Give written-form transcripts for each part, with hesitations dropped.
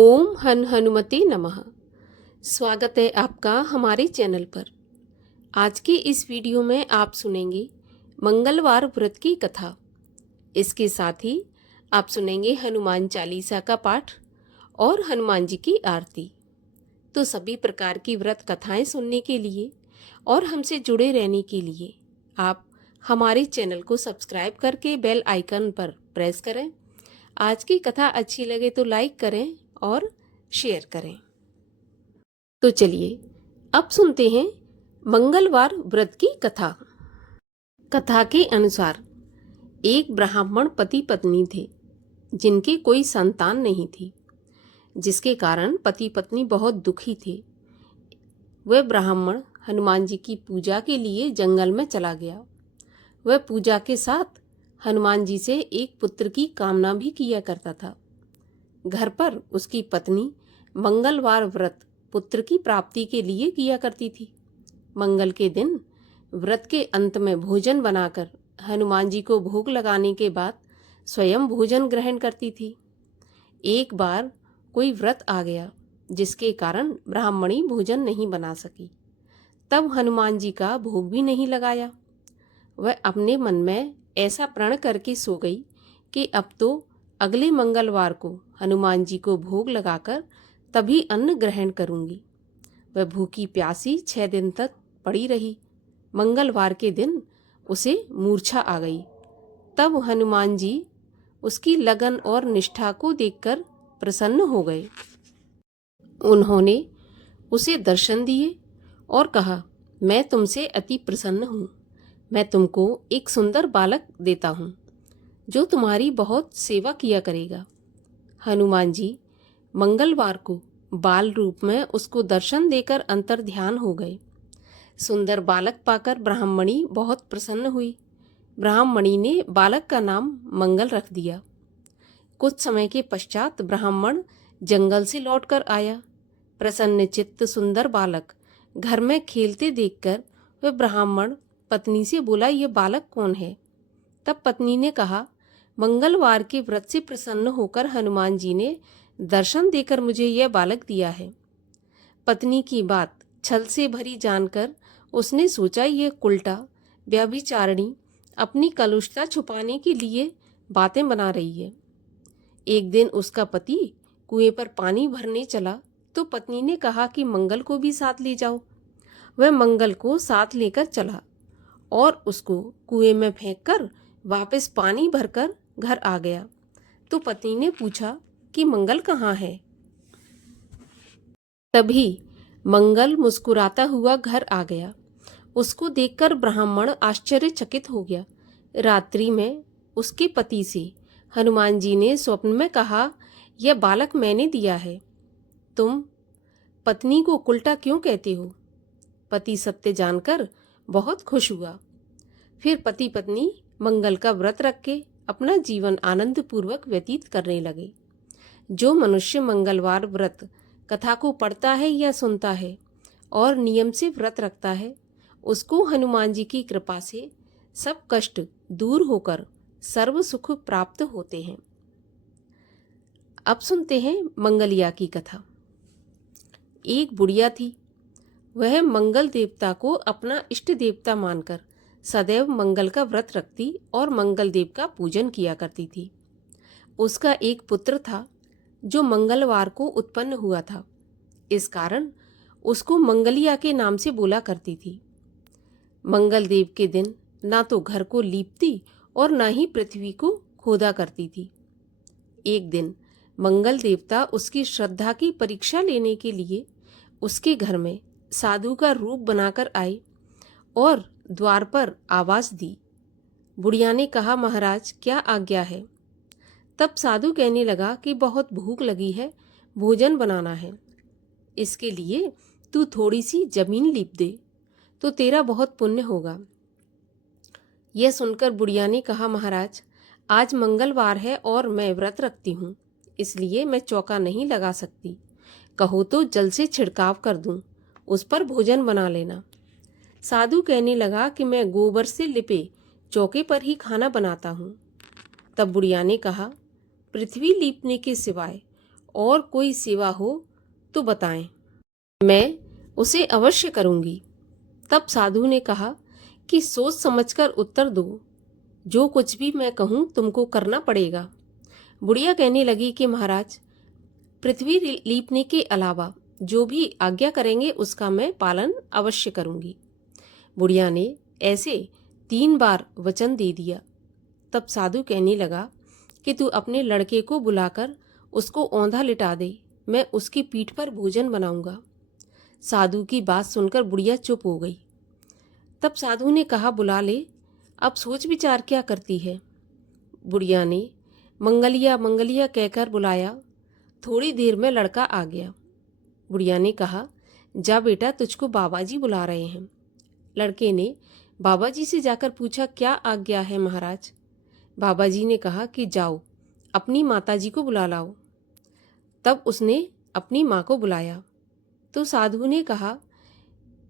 ओम हनुमते नमः। स्वागत है आपका हमारे चैनल पर। आज के इस वीडियो में आप सुनेंगे मंगलवार व्रत की कथा। इसके साथ ही आप सुनेंगे हनुमान चालीसा का पाठ और हनुमान जी की आरती। तो सभी प्रकार की व्रत कथाएं सुनने के लिए और हमसे जुड़े रहने के लिए आप हमारे चैनल को सब्सक्राइब करके बेल आइकन पर प्रेस करें। आज की कथा अच्छी लगे तो लाइक करें और शेयर करें। तो चलिए अब सुनते हैं मंगलवार व्रत की कथा। कथा के अनुसार एक ब्राह्मण पति पत्नी थे जिनके कोई संतान नहीं थी, जिसके कारण पति पत्नी बहुत दुखी थे। वह ब्राह्मण हनुमान जी की पूजा के लिए जंगल में चला गया। वह पूजा के साथ हनुमान जी से एक पुत्र की कामना भी किया करता था। घर पर उसकी पत्नी मंगलवार व्रत पुत्र की प्राप्ति के लिए किया करती थी। मंगल के दिन व्रत के अंत में भोजन बनाकर हनुमान जी को भोग लगाने के बाद स्वयं भोजन ग्रहण करती थी। एक बार कोई व्रत आ गया जिसके कारण ब्राह्मणी भोजन नहीं बना सकी। तब हनुमान जी का भोग भी नहीं लगाया। वह अपने मन में ऐसा प्रण करके सो गई कि अब तो अगले मंगलवार को हनुमान जी को भोग लगाकर तभी अन्न ग्रहण करूंगी। वह भूखी प्यासी 6 दिन तक पड़ी रही। मंगलवार के दिन उसे मूर्छा आ गई। तब हनुमान जी उसकी लगन और निष्ठा को देखकर प्रसन्न हो गए। उन्होंने उसे दर्शन दिए और कहा, मैं तुमसे अति प्रसन्न हूँ। मैं तुमको एक सुंदर बालक देता हूँ जो तुम्हारी बहुत सेवा किया करेगा। हनुमान जी मंगलवार को बाल रूप में उसको दर्शन देकर अंतर ध्यान हो गए। सुंदर बालक पाकर ब्राह्मणी बहुत प्रसन्न हुई। ब्राह्मणी ने बालक का नाम मंगल रख दिया। कुछ समय के पश्चात ब्राह्मण जंगल से लौटकर आया। प्रसन्न चित्त सुंदर बालक घर में खेलते देखकर वह ब्राह्मण पत्नी से बोला, यह बालक कौन है? तब पत्नी ने कहा, मंगलवार के व्रत से प्रसन्न होकर हनुमान जी ने दर्शन देकर मुझे यह बालक दिया है। पत्नी की बात छल से भरी जानकर उसने सोचा, यह कुलटा व्यभिचारिणी अपनी कलुषता छुपाने के लिए बातें बना रही है। एक दिन उसका पति कुएं पर पानी भरने चला तो पत्नी ने कहा कि मंगल को भी साथ ले जाओ। वह मंगल को साथ लेकर चला और उसको कुएं में फेंककर वापस पानी भरकर घर आ गया। तो पत्नी ने पूछा कि मंगल कहाँ है? तभी मंगल मुस्कुराता हुआ घर आ गया। उसको देखकर ब्राह्मण आश्चर्यचकित हो गया। रात्रि में उसके पति से हनुमान जी ने स्वप्न में कहा, यह बालक मैंने दिया है। तुम पत्नी को उल्टा क्यों कहते हो? पति सत्य जानकर बहुत खुश हुआ। फिर पति पत्नी मंगल का व्रत रख के अपना जीवन आनंद पूर्वक व्यतीत करने लगे। जो मनुष्य मंगलवार व्रत कथा को पढ़ता है या सुनता है और नियम से व्रत रखता है, उसको हनुमान जी की कृपा से सब कष्ट दूर होकर सर्व सुख प्राप्त होते हैं। अब सुनते हैं मंगलिया की कथा। एक बुढ़िया थी। वह मंगल देवता को अपना इष्ट देवता मानकर सदैव मंगल का व्रत रखती और मंगल देव का पूजन किया करती थी। उसका एक पुत्र था जो मंगलवार को उत्पन्न हुआ था। इस कारण उसको मंगलिया के नाम से बोला करती थी। मंगल देव के दिन ना तो घर को लीपती और ना ही पृथ्वी को खोदा करती थी। एक दिन मंगल देवता उसकी श्रद्धा की परीक्षा लेने के लिए उसके घर में साधु का रूप बनाकर आए और द्वार पर आवाज दी। बुढ़िया ने कहा, महाराज क्या आज्ञा है? तब साधु कहने लगा कि बहुत भूख लगी है, भोजन बनाना है। इसके लिए तू थोड़ी सी जमीन लीप दे तो तेरा बहुत पुण्य होगा। यह सुनकर बुढ़िया ने कहा, महाराज आज मंगलवार है और मैं व्रत रखती हूँ, इसलिए मैं चौका नहीं लगा सकती। कहो तो जल से छिड़काव कर दूं, उस पर भोजन बना लेना। साधु कहने लगा कि मैं गोबर से लिपे चौके पर ही खाना बनाता हूँ। तब बुढ़िया ने कहा, पृथ्वी लीपने के सिवाय और कोई सेवा हो तो बताएं, मैं उसे अवश्य करूंगी। तब साधु ने कहा कि सोच समझकर उत्तर दो, जो कुछ भी मैं कहूं तुमको करना पड़ेगा। बुढ़िया कहने लगी कि महाराज, पृथ्वी लीपने के अलावा जो भी आज्ञा करेंगे उसका मैं पालन अवश्य करूंगी। बुढ़िया ने ऐसे 3 बार वचन दे दिया। तब साधु कहने लगा कि तू अपने लड़के को बुलाकर उसको औंधा लिटा दे, मैं उसकी पीठ पर भोजन बनाऊंगा। साधु की बात सुनकर बुढ़िया चुप हो गई। तब साधु ने कहा, बुला ले, अब सोच विचार क्या करती है। बुढ़िया ने मंगलिया मंगलिया कहकर बुलाया। थोड़ी देर में लड़का आ गया। बुढ़िया ने कहा, जा बेटा, तुझको बाबा जी बुला रहे हैं। लड़के ने बाबा जी से जाकर पूछा, क्या आज्ञा है महाराज। बाबा जी ने कहा कि जाओ अपनी माता जी को बुला लाओ। तब उसने अपनी माँ को बुलाया तो साधु ने कहा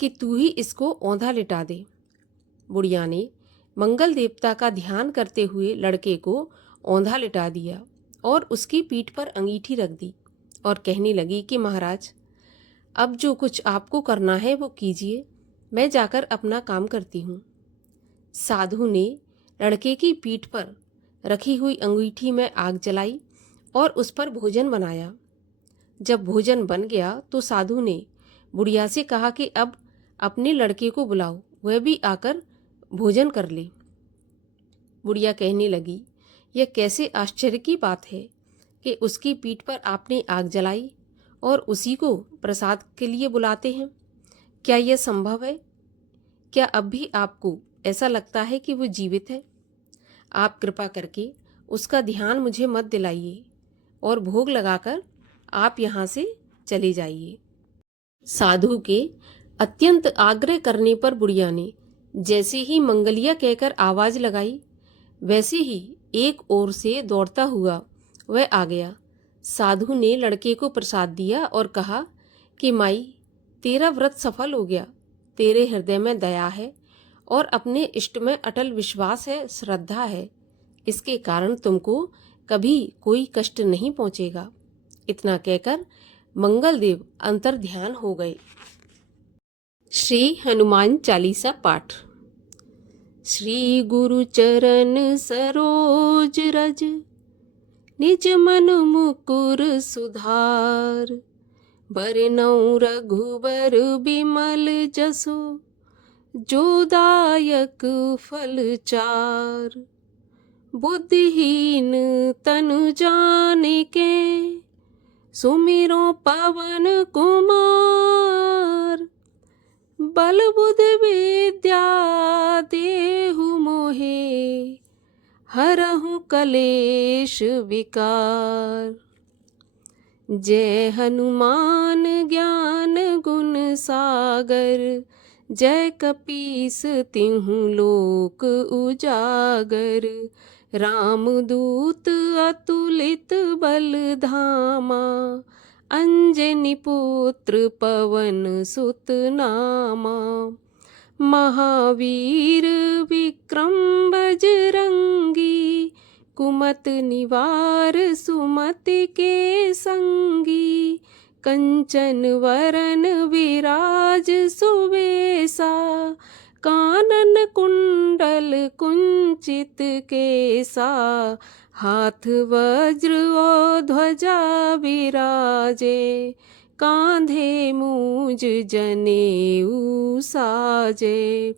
कि तू ही इसको औंधा लिटा दे। बुढ़िया ने मंगल देवता का ध्यान करते हुए लड़के को औंधा लिटा दिया और उसकी पीठ पर अंगीठी रख दी और कहने लगी कि महाराज, अब जो कुछ आपको करना है वो कीजिए, मैं जाकर अपना काम करती हूँ। साधु ने लड़के की पीठ पर रखी हुई अंगीठी में आग जलाई और उस पर भोजन बनाया। जब भोजन बन गया तो साधु ने बुढ़िया से कहा कि अब अपने लड़के को बुलाओ, वह भी आकर भोजन कर ले। बुढ़िया कहने लगी, यह कैसे आश्चर्य की बात है कि उसकी पीठ पर आपने आग जलाई और उसी को प्रसाद के लिए बुलाते हैं। क्या यह संभव है? क्या अब भी आपको ऐसा लगता है कि वो जीवित है? आप कृपा करके उसका ध्यान मुझे मत दिलाइए और भोग लगाकर आप यहाँ से चले जाइए। साधु के अत्यंत आग्रह करने पर बुढ़िया ने जैसे ही मंगलिया कहकर आवाज लगाई, वैसे ही एक ओर से दौड़ता हुआ वह आ गया। साधु ने लड़के को प्रसाद दिया और कहा कि माई, तेरा व्रत सफल हो गया। तेरे हृदय में दया है और अपने इष्ट में अटल विश्वास है, श्रद्धा है। इसके कारण तुमको कभी कोई कष्ट नहीं पहुंचेगा। इतना कहकर मंगलदेव अंतर्ध्यान हो गए। श्री हनुमान चालीसा पाठ। श्री गुरु चरण सरोज रज, निज मन मुकुर सुधार। बरनउँ रघुबर बिमल जसु, जो दायक फल चार। बुद्धिहीन तनु जानिके, सुमिरो पवन कुमार। बल बुद्धि विद्या देहु मोहे, हरहु कलेश विकार। जय हनुमान ज्ञान गुण सागर, जय कपीस तिहु लोक उजागर। रामदूत अतुलित बल धामा, अंजनी पुत्र पवन सुत नामा। महावीर विक्रम बजरंगी, कुमत निवार सुमति के संगी। कंचन वरन विराज सुबेसा, कानन कुंडल कुंचित केसा। हाथ वज्र और ध्वजा विराजे, कांधे मूज जनेऊ साजे।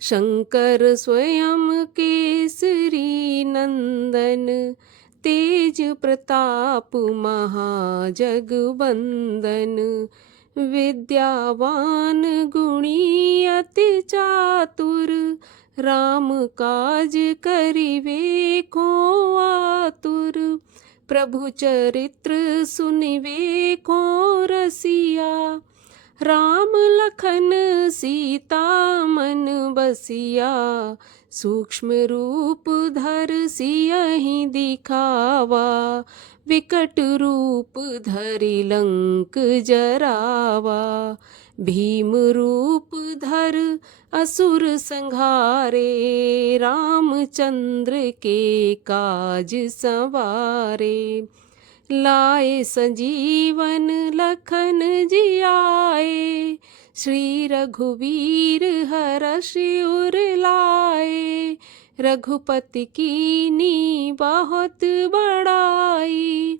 शंकर स्वयं केसरी नंदन, तेज प्रताप महाजगवंदन। विद्यावान गुणी अति चातुर, राम काज करिवे को आतुर। प्रभु चरित्र सुनिवे को रसिया, राम लखन सीता मन बसिया। सूक्ष्म रूप धर सियहि दिखावा, विकट रूप धरि लंक जरावा। भीम रूप धर असुर संहारे, रामचंद्र के काज संवारे। लाए संजीवन लखन जियाए, श्री रघुवीर हर्ष उर लाए। रघुपति कीनी बहुत बड़ाई,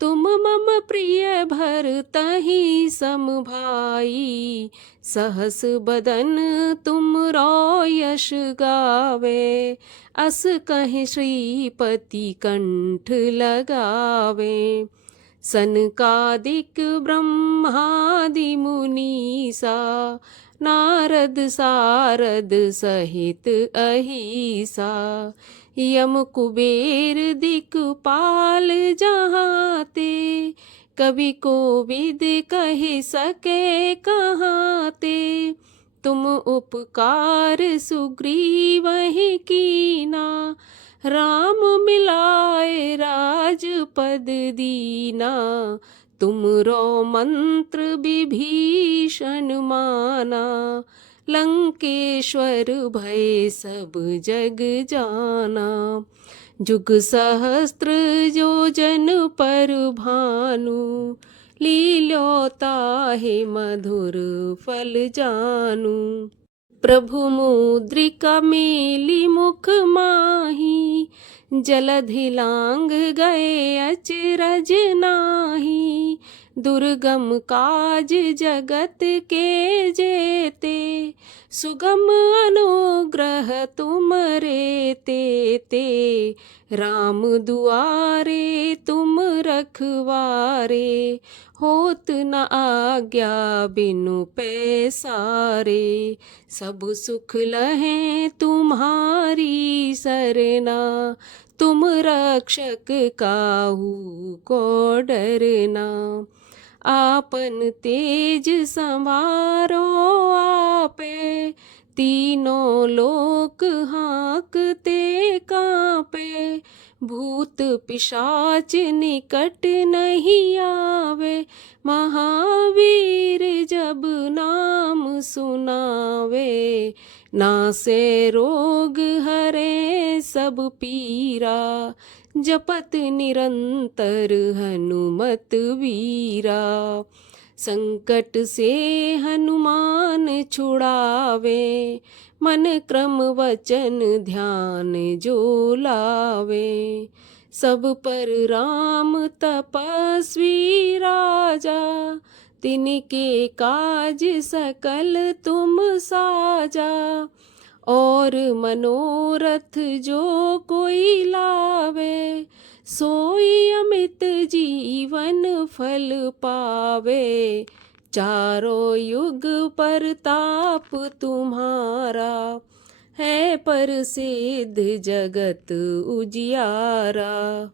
तुम मम प्रिय भरतहि सम भाई। सहस बदन तुम रो यश गावे, अस कहि श्रीपति कंठ लगावे। सनकादिक ब्रह्मादि मुनीसा, नारद सारद सहित अहिसा। यम कुबेर दिक्पाल जहाँ ते, कवि कोविद कहि सके कहाँ ते। तुम उपकार सुग्रीवहि कीना, राम मिलाए राजपद दीना। तुमरो मंत्र विभीषण माना, लंकेश्वर भय सब जग जाना। जुग सहस्त्र योजन पर भानु, लील्योताहि मधुर फल जानू। प्रभु मुद्रिका मेली मुख माही, जलधि लांग गए अचरज नाही। दुर्गम काज जगत के जेते, सुगम अनुग्रह तुमरे तेते। राम दुआरे तुम रखवारे, होत न आज्ञा बिनु पैसारे। सब सुख लहें तुम्हारी सरना, तुम रक्षक काहू को डरना। आपन तेज संवारो आपे, तीनों लोक हाँकते कांपे। भूत पिशाच निकट नहीं आवे, महावीर जब नाम सुनावे। नासे रोग हरे सब पीरा, जपत निरंतर हनुमत वीरा। संकट से हनुमान छुड़ावे, मन क्रम वचन ध्यान जो लावे। सब पर राम तपस्वी राजा, तिनके काज सकल तुम साजा। और मनोरथ जो कोई लावे, सोई अमित जीवन फल पावे। चारों युग परताप तुम्हारा, है प्रसिद्ध जगत उजियारा।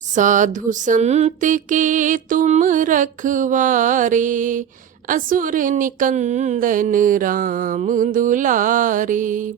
साधु संत के तुम रखवारे, असुर निकंदन राम दुलारे।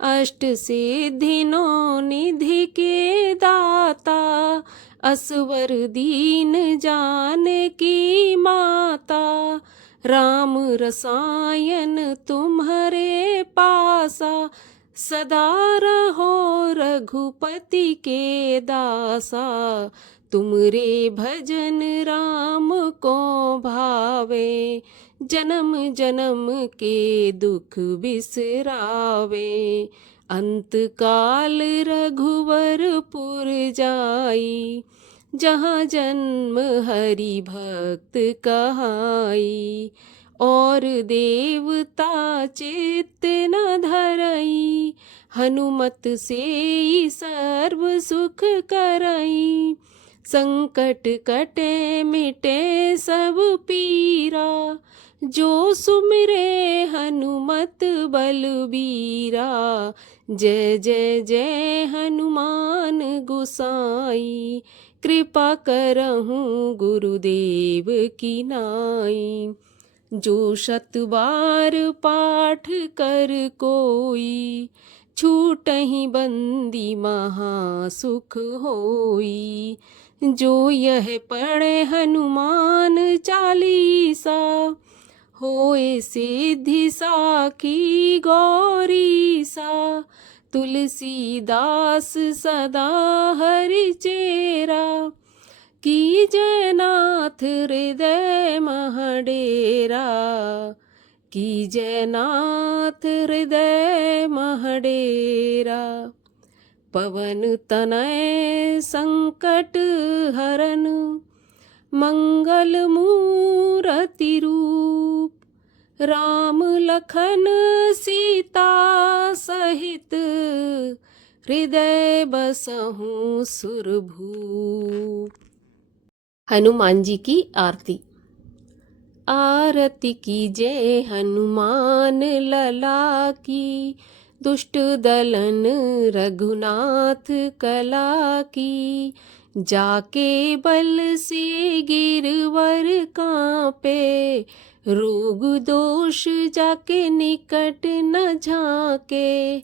अष्ट सिद्धि नौ निधि के दाता, असवर दीन जानकी माता। राम रसायन तुम्हारे पासा, सदा रहो रघुपति के दासा। तुमरे भजन राम को भावे, जन्म जन्म के दुख बिसरावे। अंत काल रघुवरपुर जाई, जहाँ जन्म हरि भक्त कहाई। और देवता चित्त न धरई, हनुमत से ही सर्व सुख करई। संकट कटे मिटे सब पीरा, जो सुमिरे हनुमत बलबीरा। जय जय जय हनुमान गोसाई, कृपा करहूँ गुरुदेव की नाई। जो शत बार पाठ कर कोई, छूटहि बंदी महा सुख होई। जो यह पढ़े हनुमान चालीसा, होए सिद्धि साखी गौरीसा। तुलसीदास सदा हरि चेरा, कीजय नाथ हृदय महडेरा, कीजय नाथ हृदय महडेरा। पवन तनय संकट हरन, मंगल मूरति रूप। राम लखन सीता सहित, हृदय बसहु सुरभूप। हनुमान जी की आरती। आरती कीजय हनुमान लला की, दुष्ट दलन रघुनाथ कला की। जाके बल से गिरवर कांपे, रोग दोष जाके निकट न झाके।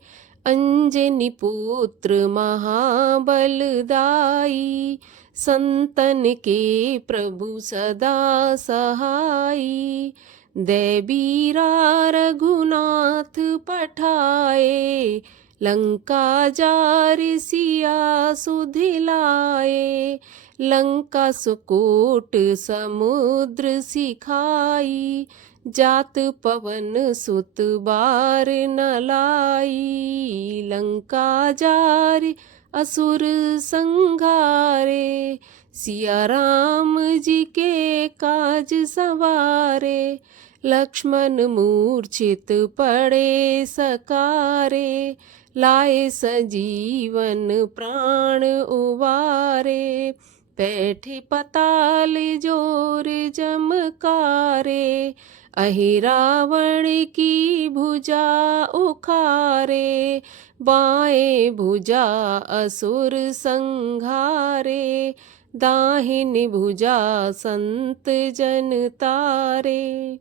अंजनी पुत्र महाबलदाई, संतन के प्रभु सदा सहाई। दैबीरा रघुनाथ पठाए, लंका जार सिया सुधिलाए। लंका सुकोट समुद्र सिखाई, जात पवन सुत बार न लाई। लंका जार असुर संघारे, सिया राम जी के काज सवारे। लक्ष्मण मूर्छित पड़े सकारे, लाए सजीवन प्राण उबारे। बैठे पताल जोर जमकारे, अहि रावण की भुजा उखारे। बाएं भुजा असुर संघारे, दाहिनी भुजा संत जन तारे।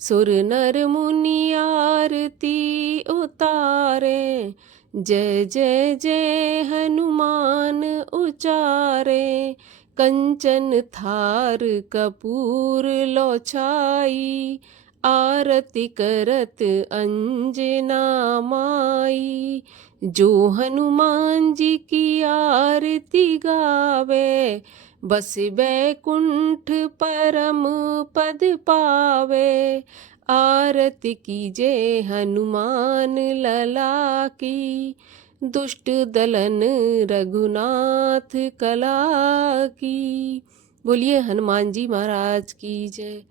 सुर नर मुनि आरती उतारे, जय जय जय हनुमान उचारे। कंचन थार कपूर लोछाई, आरती करत अंजना माई। जो हनुमान जी की आरती गावे, बस बैकुंठ परम पद पावे। आरती कीजय हनुमान लला की, दुष्ट दलन रघुनाथ कला की। बोलिए हनुमान जी महाराज की जय।